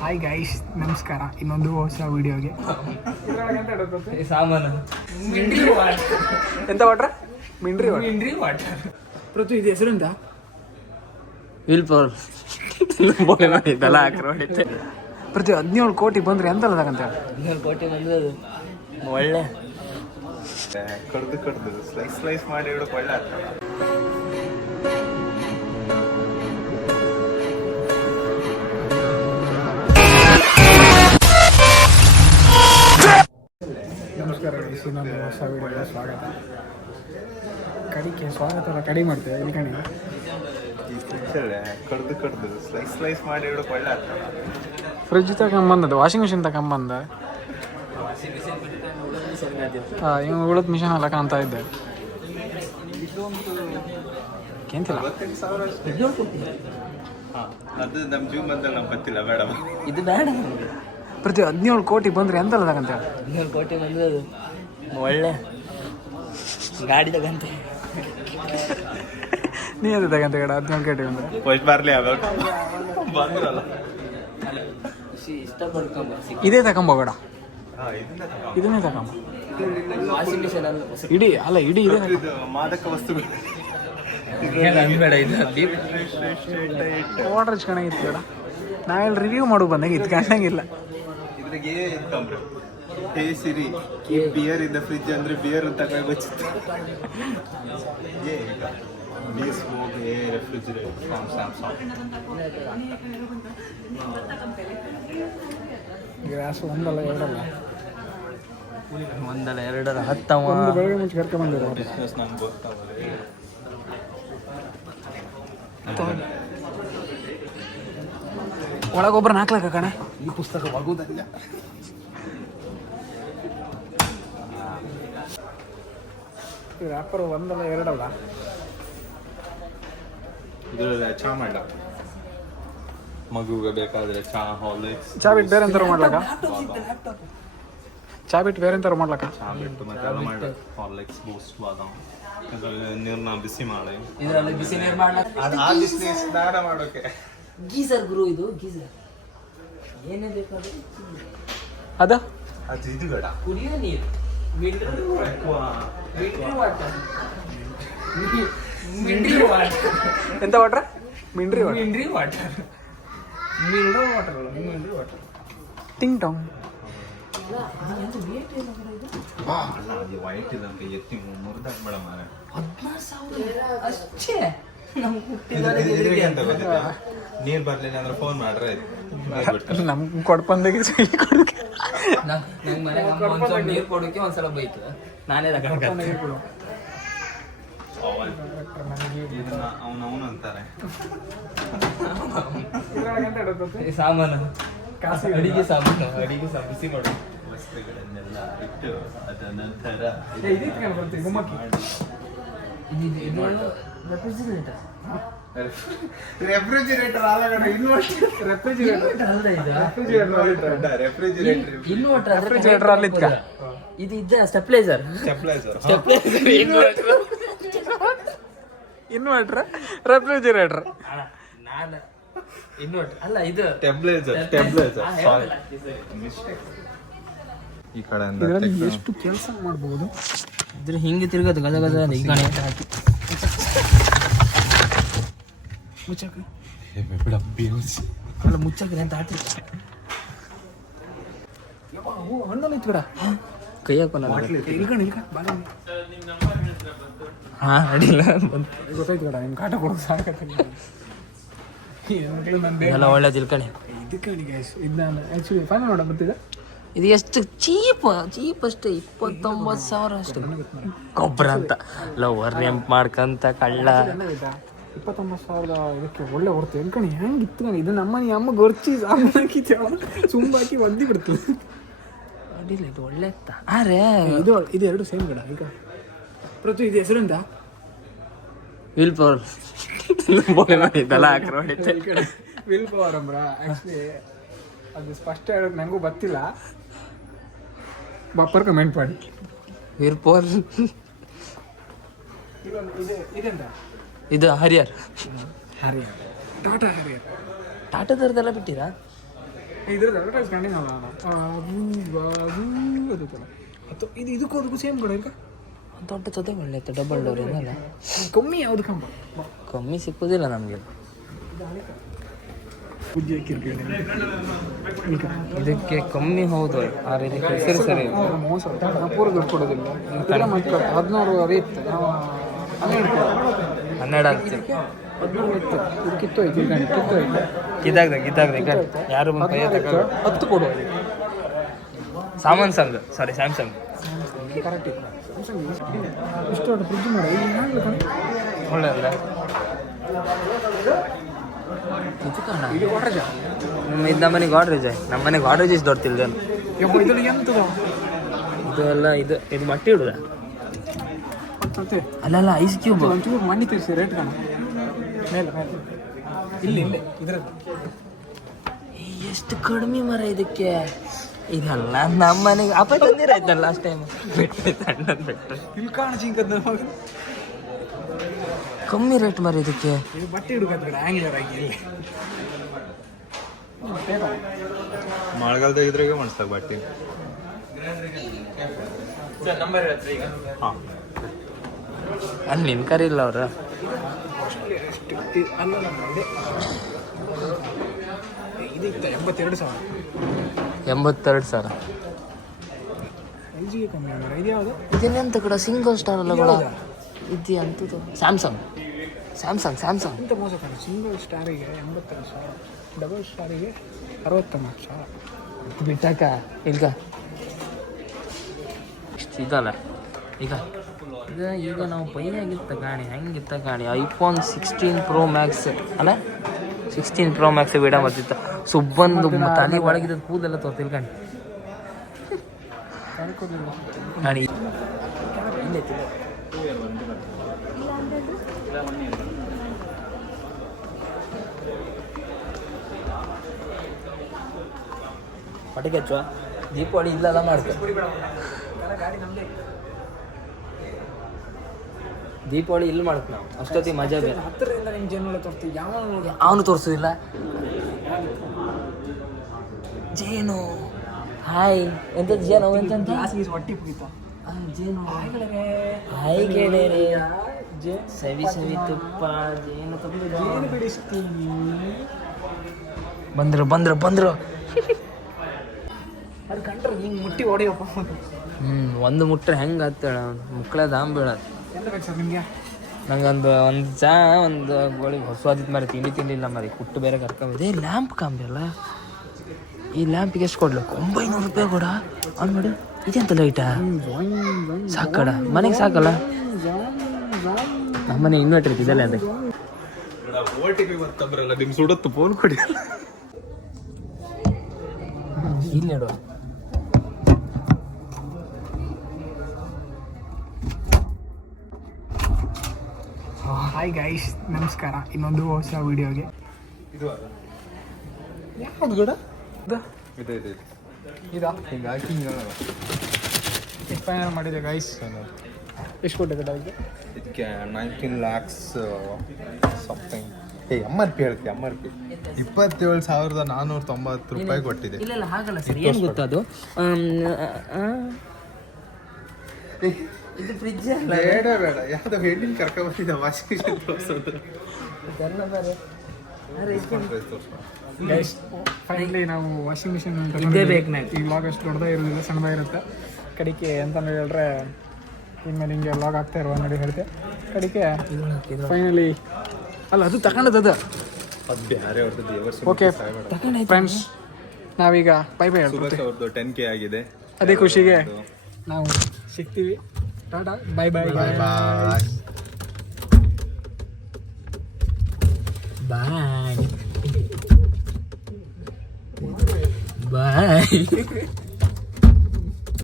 Hi guys, ನಮಸ್ಕಾರ. ಇನ್ನೊಂದು ಹೊಸ ವಿಡಿಯೋಗೆ ಸಾಮಾನು ಎಂತ ವಾಟ್ರ ಮಿಂಡ್ರಿ ವಾಟರ್ ಪ್ರತಿ ಇದು ಹೆಸರಿಂದ ವಿಲ್ ಪವರ್ ಪ್ರತಿ 17 ಕೋಟಿ ಬಂದ್ರೆ ಎಂತಲ್ಲ ತಗಂತ 17 ಕೋಟಿ ಬಂದ್ರೆ ಒಳ್ಳೆ ಕಡ್ದು ಸ್ಲೈಸ್ ಮಾಡಿ ಇಡೋಕೆ ಒಳ್ಳೆ ಆಗ್ತದೆ. ನಮಸ್ಕಾರ ಗೈಸ್, ಇನ್ನೊಂದು ಹೊಸ ವಿಡಿಯೋಗೆ ಸ್ವಾಗತ. ಸ್ವಾಗತ ಕಡಿ ಮಾಡ್ತೇವೆ ಇಲ್ಲಿ ಕಣಿ ಕಡ್ದು ಸ್ಲೈಸ್ ಮಾಡಿ ಇಡೋಕೆ ಒಳ್ಳೆ ಆಗ್ತದೆ. ಫ್ರಿಜ್ ತಗೊಂಬಂದದ್ದು, ವಾಷಿಂಗ್ ಮಿಷಿನ್ ತಗೊಂಬಂದ, ಇವಾಗ ಉಳದ ಮಿಷನ್ ಎಲ್ಲ ಕಾಣ್ತಾ ಇದ್ದೆ. ಕೇಂತಿಲ್ಲ ಅದು ನಮ್ಮ ಜೀವ ಬಂದಲ್ಲಿ ನಮ್ಗೆ ಗೊತ್ತಿಲ್ಲ ಮೇಡಮ್. ಇದು ಬೇಡ. ಪ್ರತಿ 17 ಕೋಟಿ ಬಂದ್ರೆ ಎಂತಲ್ಲ ತಗಂತ 17 ಕೋಟಿ ಬಂದ್ರೆ ಒಳ್ಳೆ ಗಾಡಿ ತಗಂತೆ. ನೀ ಅದು ತಗಂತ ಗಡ 17 ಕೋಟಿ ಬಂದ್ರೆ ಫಸ್ಟ್ ಬರಲಿ ಆವಾಗ ಬಂದ್ರಲ್ಲ. ಇಷ್ಟ ಪಡ್ಕೊಂಬ ಇದೇ ತಗೊಂಬೋಗಡ, ಇದನ್ನೇ ತಗೊಂಬ. ವಾಷಿಂಗ್ ಮಿಷನ್ ಇಡೀ ಇದೇ ಇದು ಮಾದಕ ವಸ್ತುಗಳು ಬೇಡ. ಇದು ವಾಟರ್ ಚೆನ್ನಾಗಿತ್ತು ಬೇಡ. ನಾವೆಲ್ಲ ರಿವ್ಯೂ ಮಾಡು ಬಂದಾಗ ಇಟ್ಕೊಂಡಂಗಿಲ್ಲ. ಇದ್ರಾಗೆ ಇತ್ತಂಬ್ರೆ ಹೇ ಸಿರಿ ಬಿಯರ್ ಇನ್ ದ ಫ್ರಿಜ್ ಅಂದ್ರೆ ಬಿಯರ್ ಅಂತ ಗೊತ್ತಿತ್ತು. ಗ್ಯಾಸ್ ಒಂದಲ್ಲ ಎರಡಲ್ಲ, ಒಂದಲ್ಲ ಎರಡರ ಹತ್ತವ ಒಂದು ಬೆಳಗ್ಗೆ ಮುಂಚೆ ಕರ್ಕೊಂಡ್ಬಂದಿರೋ ಬಿಸ್ನೆಸ್ ನಂಗೆ ಗೊತ್ತಾಗಲ್ಲ. ಒಳಗೊಬ್ಬರ ನಾಲ್ಕ ಕಣೆ. ಈ ಪುಸ್ತಕ ಆಗುವುದಲ್ಲ. ವ್ಯಾಪಾರ ಒಂದಲ್ಲ ಎರಡಲ್ಲ. ಇದರಲ್ಲ ಚಾ ಮಾಡ ಮಗುಗೆ ಬೇಕಾದ್ರೆ ಚಾ ಹಾರ್ಲಿಕ್ಸ್ ಚಾ ಬಿಟ್ಟು ಬೇರೆ ಎಂತಾರು ಮಾಡ್ಲಕ್ಕ, ಚಾ ಬಿಟ್ಟು ಬೇರೆ ಎಂತಾರು ಮಾಡ್ಲಕ್ಕ. ಚಾ ಬಿಟ್ಟು ಮತ್ತೆ ಎಲ್ಲ ಮಾಡಿ ಹಾರ್ಲಿಕ್ಸ್ ಬೂಸ್ಟ್ ಬಾದಾಮ್ ಇದರಲ್ಲಿ ನೀರನ್ನ ಬಿಸಿ ಮಾಡಿ ಇದರಲ್ಲಿ ಬಿಸಿ ನೀರು ಮಾಡ್ಲಕ್ಕ ಆ ಬಿಸಿ ಸ್ನಾನ ಮಾಡೋಕೆ ಗೀಸರ್ ಗುರು. ಇದು ಗೀಸರ್ ಏನೇ ಬೇಕಾದ್ರೆ ಅದ ಅದು ಇದು ಬೇಡ. ಕುಡಿಯೋ ನೀರು ಮಿನರಲ್ ವಾಟರ್. ಎಂತ ವಾಟ್ರ ಮಿಂಡ್ರಿ ವಾಟರ್ ಟಿಂಗ್ ಟಾಂಗ್. ಅಲ್ಲ ಅದು ವೈಟ್ ಇದಂತೆ ಎತ್ತಿ ಮುರಿದಾಗ ಬೇಡ ಮಾರ. 16,000 ಅಷ್ಟೇ. ನೀರು ಬರ್ಲಿಲ್ಲ ಅಂದ್ರೆ ಫೋನ್ ಮಾಡ್ರೆ ನಮ್ಗೆ ಕೊಡ್ಬಂದಾಗಿ ಸಹಿ ಕೊಡಕ್ಕೆ ನಂಗೆ ಮನೆಗೆ ಅಮ್ಮ ಒಂದ್ಸಲ ನೀರು ಕೊಡೋಕೆ ಒಂದ್ಸಲ ಬೈತು, ನಾನೇ ತಗೊಂಡು ಇದನ್ನ ಅವನು ಅಂತಾರೆ ಸಾಮಾನು ಅಡಿಗೆ ಸಾಮಾನು ಬಿಸಿ ಮಾಡು ವಸ್ತುಗಳನ್ನೆಲ್ಲ ಇಟ್ಟು ಅದ ನಂತರ ರೆಫ್ರಿಜಿರೇಟರ್ ರೆಫ್ರಿಜಿರೇಟರ್ ಅಲ್ಲಿ ಇದು ಇದ್ದ ಸ್ಟೆಪ್ಲೈಸರ್ ಇನ್ವರ್ಟರ್ ರೆಫ್ರಿಜಿರೇಟರ್ ನಾನು ಇನ್ವರ್ಟರ್ ಅಲ್ಲ, ಇದು ಟೆಬ್ಲೇಸರ್ ಈ ಕಡೆ ಇದರಲ್ಲಿ ಎಷ್ಟು ಕೆಲಸ ಮಾಡ್ಬೋದು. ಇದ್ರ ಹಿಂಗೆ ತಿರ್ಗೋದು ಗದ ಗದ ಈ ಕಡೆ ಹಾಕಿ ಮುಚ್ಚಕ್ಕೆ ಅಲ್ಲ ಮುಚ್ಚಕ್ಕೆ ಅಂತ ಹಾಕಿ ಹಣ್ಣಲ್ಲಿ ಇತ್ತು ಬಿಡ ಕೈ ಹಾಕೋಣ. ಹಾ ಅಡಿಲ್ಲ ಗೊತ್ತಾಯ್ತು ಬೇಡ, ನಿಮ್ ಕಾಟ ಕೊಡೋದು ಸಾಕತ್ತಿಲ್ಲ. ಎಲ್ಲ ಒಳ್ಳೆ ತಿಳ್ಕೊಳ್ಳಿ. ಇದಕ್ಕೆ ಇದು ನಾನು ಆ್ಯಕ್ಚುಲಿ ಫೈನಲ್ ನೋಡ ಬರ್ತಿದ್ದೆ. ಇದು ಎಷ್ಟು ಚೀಪ್ ಅಷ್ಟೇ, 29,000 ಅಷ್ಟೇ. ಗೊಬ್ಬರ ಅಂತ ಲವರ್ ನೆಂಪ್ ಮಾಡ್ಕಂತ ಕಳ್ಳ 29,000 ಇದಕ್ಕೆ ಒಳ್ಳೆ ಹೊರ್ತು ಎನ್ಕಣಿ ಹೆಂಗೆ ಇತ್ತು ಕಣಿ. ಇದು ನಮ್ಮನೆ ಅಮ್ಮ ಗೊರ್ಚಿ ಹಾಕಿತ್ತೇವ ಸುಂಬಾಕಿ ಒದ್ದಿ ಬಿಡ್ತದೆ. ಅಡಿಲ್ಲ ಇದು ಒಳ್ಳೆ ಇತ್ತ. ಆರೆ ಇದು ಎರಡು ಸೇಮ್ ಗಿಡ. ಈಗ ಪ್ರತಿ ಇದು ಹೆಸರಿಂದ ವಿಲ್ ಪವರ್ ವಿಲ್ ಪವರ್ ಅಂಬ್ರ. ಆ್ಯಕ್ಚುಲಿ ಅದು ಸ್ಪಷ್ಟ ಹೇಳೋಕೆ ನನಗೂ ಗೊತ್ತಿಲ್ಲ. ಬಾಪರ್ ಕಮೆಂಟ್ ಮಾಡಿ. ವಿಲ್ ಪವರ್ ಇದೆಂತ ಇದು ಹರಿಯರ್ ಹರಿಯರ್ ಟಾಟಾ ಹರಿಯರ್ ಟಾಟಾದವ್ರದ್ದೆಲ್ಲ ಬಿಟ್ಟಿರಾ? ಇದ್ರದ್ದು ಅಡ್ವರ್ಟೈಸ್ ಕಂಡಿನಲ್ಲ ನಾನು ಅದಕ್ಕಲ್ಲ ಅಥವಾ ಇದಕ್ಕೂ ಅದಕ್ಕೂ ಸೇಮ್ ಕಡೆ ಈಗ ದೊಡ್ಡ ಒಳ್ಳೆ ಡಬಲ್ ಡೋರ್ ಏನಲ್ಲ ಕಮ್ಮಿ ಯಾವುದು ಕಂಬ ಕಮ್ಮಿ ಸಿಕ್ಕೋದಿಲ್ಲ ನಮಗೆ. ಇದಕ್ಕೆ ಕಮ್ಮಿ ಹೌದು ಆದ್ರೆ ಇದಕ್ಕೆ ಹೆಸರು ಸರಿ ಮೋಸ ಪೂರ ದುಡ್ಡು ಕೊಡೋದಿಲ್ಲ 16 ಇತ್ತು 12 ಆಗ್ತದೆ 16 ಇತ್ತು ಇದು ಕಿತ್ತೋಯ್ತು ಈಗ ಕಿತ್ತೋಯ್ತು ಗಿದ್ದಾಗ್ದೆ ಯಾರು ಬಂದು ಕೈಯ ತಗೊಂಡು 10 ಕೊಡುವ ಸ್ಯಾಮ್ಸಂಗ್ ಕರೆಕ್ಟ್ ಇತ್ತು ಇಷ್ಟು ದೊಡ್ಡ ಫ್ರಿಜ್ ಮಾಡಿ ಈಗ ಮಾಡ್ಬೇಕು ಒಳ್ಳೆ ಅಲ್ಲ ಇದು ವಾಟ್ರೇಜಾ ಇದು ನಮ್ಮನೆ ಗಾಡ್ರೇಜ್ ಇಷ್ಟು ದೊಡ್ತಿಲ್ದ ಇದ್ರಲ್ಲಿ ಎಂತದ ಇದು ಎಲ್ಲ ಇದು ಮಟ್ಟಿ ಇಡುದ ಮತ್ತೆ ಅಲ್ಲಲ್ಲ ಐಸ್ ಕ್ಯೂಬ್ ಒಂಚೂರು ಮಣ್ಣಿ ತಿರ್ಸಿ ರೇಟ್ ಕಾಣ ಮೇಲೆ ಇಲ್ಲಿ ಇದ್ರದ್ದು ಎಷ್ಟು ಕಡಿಮೆ ಮರ ಇದಕ್ಕೆ. ಇದೆಲ್ಲ ನಮ್ಮನೆಗೆ ಅಪ್ಪ ತಂದಿರ ಆಯ್ತಲ್ಲ ಲಾಸ್ಟ್ ಟೈಮ್ ಬೆಟ್ರೆ ಇಲ್ಲಿ ಕಾಣ ಚಿಂಕದ ಕಮ್ಮಿ ರೇಟ್ ಮರ ಇದಕ್ಕೆ. ಇದು ಬಟ್ಟೆ ಹಿಡುಕತ್ತ ಕಡೆ ಆಂಗ್ಲರ್ ಆಗಿ ಇಲ್ಲಿ ಮಳೆಗಾಲದಾಗ ಇದ್ರಾಗೆ ಮಾಡಿಸ್ತಾಗ ಬಟ್ಟೆ. ಅಲ್ಲಿ ನಿನ್ ಕರಿಲ್ಲ ಅವ್ರ ಇದಕ್ಕೆ 82,000 82,000 LG ಕಮ್ಮಿ ಅಂದ್ರೆ ಇದು ಯಾವುದು ಇದೆಂತ ಕೂಡ ಸಿಂಗಲ್ ಸ್ಟಾರ್ ಅಲ್ಲ ಕೂಡ ಇದು ಅಂತದ್ದು ಸ್ಯಾಮ್ಸಂಗ್ ಇಂಥ ಮೋಸ ಕಾಣ ಸಿಂಗಲ್ ಸ್ಟಾರಿಗೆ 82,000 ಡಬಲ್ ಸ್ಟಾರಿಗೆ 69,000 ಬಿಟ್ಟಾಕ ಇಲ್ಗ ಇಷ್ಟು ಇದಲ್ಲ ಈಗ ನಾವು ಬೈಯಾಗಿತ್ತ ಗಾಣಿ ಹೆಂಗಿತ್ತ ಗಾಣಿ iPhone 16 Pro Max ಅಲ್ಲ 16 Pro Max ವಿಡಿಯೋ ಬರ್ತಿತ್ತು ಸುಬ್ಬಂದು ತಲೆ ಒಳಗಿದ್ದ ಕೂದೆಲ್ಲ ತೋರ್ತಿಲ್ ಗಾಣಿ ಗಾಣಿ ಹೊಟ್ಟೆಗೆ ಹಚ್ಚುವ ದೀಪಾವಳಿ ಇಲ್ಲೆಲ್ಲ ಮಾಡ್ತೇವೆ. ದೀಪಾವಳಿ ಇಲ್ಲಿ ಮಾಡ್ತೀವಿ ನಾವು ಅಷ್ಟೊತ್ತಿಗೆ ಮಜಾ ಬೇರೆ. ಹತ್ತಿರದಿಂದ ನಿಮ್ಮ ಜನ ತೋರಿಸ್ತೀವಿ ಯಾವ ಅವನು ತೋರಿಸೋದಿಲ್ಲ. ಜೇನು ಹಾಯ್ ಎಂತದ್ದು ಜೇನು ಎಂತ ಗ್ಲಾಸ್ಗೆ ಹೊಟ್ಟಿ ಕುಗಿತ ಜೇನು ಹಾಯ್ ಗೆಳೆಯರೆ ಸವಿ ತುಪ್ಪ ಜೇನು ಜೇನು ಬಿಡಿಸ್ತೀನಿ ಬಂದ್ರು ಅದು ಕಂಡ್ರೆ ಹಿಂಗೆ ಮುಟ್ಟಿ ಹೊಡೆಯಪ್ಪ. ಒಂದು ಮುಟ್ರೆ ಹೆಂಗೆ ಹತ್ತೇಳ ಮುಕ್ಕಳ ದಾಮ್ ಬೀಳತ್. ಎಂತ ಬೇಕು ಸರ್ ನಿಮಗೆ ನಂಗೊಂದು ಚಾ ಒಂದು ಗೋಳಿ ಹೊಸದಿತ್ತು ಮರಿ ತಿಂಡಿಲ್ಲ ಮರಿ ಕುಟ್ಟು ಬೇರೆ ಕರ್ಕೊಂಬಿದೆ. ಲ್ಯಾಂಪ್ ಕಾಂಬಿ ಅಲ್ಲ ಈ ಲ್ಯಾಂಪಿಗೆ ಎಷ್ಟು ಕೊಡ್ಲಿಕ್ಕೆ 900 ರೂಪಾಯಿ ಕೂಡ ಅವ್ನು ನೋಡಿ ಇದೆಂತ ಲೈಟಾ ಸಾಕಡ ಮನೆಗೆ ಸಾಕಲ್ಲ. ನಮ್ಮನೆ ಇನ್ವರ್ಟರ್ ಇದೆಲ್ಲ ಅದೇ OTP ಬರ್ತಂದ್ರಲ್ಲ ನಿಮ್ ಸುಡತ್ತು ಫೋನ್ ಕೊಡಿ ಇಲ್ಲಿ ನೋಡು. ಹಾಯ್ ಗೈಸ್ ನಮಸ್ಕಾರ ಇನ್ನೊಂದು ಹೊಸ ವಿಡಿಯೋಗೆ. ಯಾವುದು ಕೂಡ ಇದಾ ಎಷ್ಟು ಫೈನಲ್ ಮಾಡಿದೆ ಗೈಸ್? ಎಷ್ಟು ಕೊಟ್ಟಿದೆ ಅದಕ್ಕೆ? ಇದಕ್ಕೆ 19 lakhs ಸಮಥಿಂಗ್. MRP ಹೇಳ್ತಿ MRP 27,490 ರೂಪಾಯಿ ಕೊಟ್ಟಿದೆ. ಇಲ್ಲ ಹಾಗಲ್ಲ ಸರ್, ಏನು ಗೊತ್ತಾ ಅದು ಇದು ಫ್ರಿಜ್ ಅಲ್ಲ. ಬೇಡ ಯಾವ್ದೋ ಹೆಣ್ಣಿನ ಕರ್ಕೊಂಡ್ಬಂದಿದ್ದ ವಾಷಿಂಗ್ ಮಿಷಿನ್ ತೋರಿಸೋದು. ಗೈಸ್ ಫೈನಲಿ ನಾವು ವಾಷಿಂಗ್ ಮಿಷಿನ್ ಇದ್ದೇ ಬೇಕು ನಾವು. ಈ ವ್ಲಾಗ್ ಅಷ್ಟು ದೊಡ್ಡದೇ ಇರೋದಿಲ್ಲ, ಸಣ್ಣದಾಗಿರುತ್ತೆ. ಕಡಿಕೆ ಅಂತಂದ್ರೆ ಹೇಳಿದ್ರೆ ಇನ್ಮೇಲೆ ಹಿಂಗೆ ವ್ಲಾಗ್ ಆಗ್ತಾ ಇರುವ ನೋಡಿ ಹೇಳ್ತೆ. ಕಡಿಕೆ ಫೈನಲಿ ಅಲ್ಲ ಅದು ತಗೊಂಡದ್ದು ಅದು. ಓಕೆ ಫ್ರೆಂಡ್ಸ್, ನಾವೀಗ ಬೈ ಬೈ ಹೇಳ್ತೀವಿ. ಅವ್ರದ್ದು 10K ಆಗಿದೆ. ಅದೇ ಖುಷಿಗೆ ನಾವು ಸಿಗ್ತೀವಿ. ಟಾಟಾ ಬೈ ಬೈ ಬಾಯ್ ಬಾಯ್ ಬಾಯ್.